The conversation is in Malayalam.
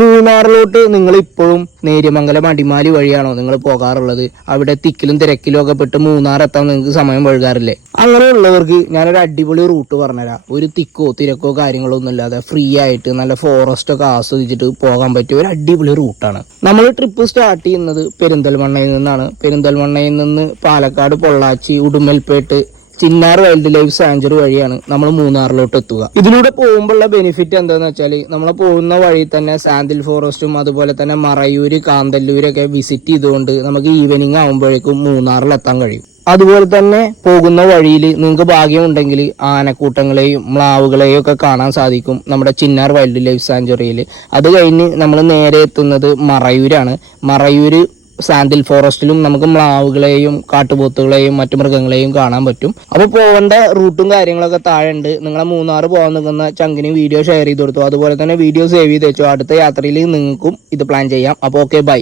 മൂന്നാറിലോട്ട് നിങ്ങൾ ഇപ്പോഴും നേര്യമംഗലം അടിമാലി വഴിയാണോ നിങ്ങൾ പോകാറുള്ളത്? അവിടെ തിക്കിലും തിരക്കിലും ഒക്കെ പെട്ട് മൂന്നാർ എത്താൻ നിങ്ങൾക്ക് സമയം വഴുകാറില്ലേ? അങ്ങനെയുള്ളവർക്ക് ഞാനൊരു അടിപൊളി റൂട്ട് പറഞ്ഞുതരാം. ഒരു തിക്കോ തിരക്കോ കാര്യങ്ങളോ ഒന്നും ഇല്ലാതെ ഫ്രീ ആയിട്ട് നല്ല ഫോറസ്റ്റ് ഒക്കെ ആസ്വദിച്ചിട്ട് പോകാൻ പറ്റിയ ഒരു അടിപൊളി റൂട്ടാണ്. നമ്മൾ ട്രിപ്പ് സ്റ്റാർട്ട് ചെയ്യുന്നത് പെരിന്തൽമണ്ണയിൽ നിന്നാണ്. പെരിന്തൽമണ്ണയിൽ നിന്ന് Palakkad, Pollachi, Udumalpet, Chinnar wild life sanctuary വഴിയാണ് നമ്മൾ മൂന്നാറിലോട്ട് എത്തുക. ഇതിലൂടെ പോകുമ്പോഴുള്ള ബെനിഫിറ്റ് എന്താന്ന് വെച്ചാൽ നമ്മൾ പോകുന്ന വഴി തന്നെ സാൻഡിൽ ഫോറസ്റ്റും അതുപോലെ തന്നെ മറയൂര്, കാന്തല്ലൂരൊക്കെ വിസിറ്റ് ചെയ്തുകൊണ്ട് നമുക്ക് ഈവനിങ് ആകുമ്പോഴേക്കും മൂന്നാറിൽ എത്താൻ കഴിയും. അതുപോലെ തന്നെ പോകുന്ന വഴിയിൽ നിങ്ങൾക്ക് ഭാഗ്യമുണ്ടെങ്കിൽ ആനക്കൂട്ടങ്ങളെയും മ്ലാവുകളെയും ഒക്കെ കാണാൻ സാധിക്കും നമ്മുടെ ചിന്നാർ വൈൽഡ് ലൈഫ് സാഞ്ചുറിയിൽ. അത് കഴിഞ്ഞ് നമ്മൾ നേരെ എത്തുന്നത് മറയൂരാണ്. മറയൂര് സാൻഡിൽ ഫോറസ്റ്റിലും നമുക്ക് മ്ലാവുകളെയും കാട്ടുപോത്തുകളെയും മറ്റു മൃഗങ്ങളെയും കാണാൻ പറ്റും. അപ്പോൾ പോകേണ്ട റൂട്ടും കാര്യങ്ങളൊക്കെ താഴെ ഉണ്ട്. നിങ്ങളെ മൂന്നാർ പോകാൻ നിൽക്കുന്ന ചങ്കിന് വീഡിയോ ഷെയർ ചെയ്ത് കൊടുത്തു. അതുപോലെ തന്നെ വീഡിയോ സേവ് ചെയ്ത് വെച്ചോ. അടുത്ത യാത്രയിൽ നിങ്ങൾക്കും ഇത് പ്ലാൻ ചെയ്യാം. അപ്പോൾ ഓക്കെ, ബൈ.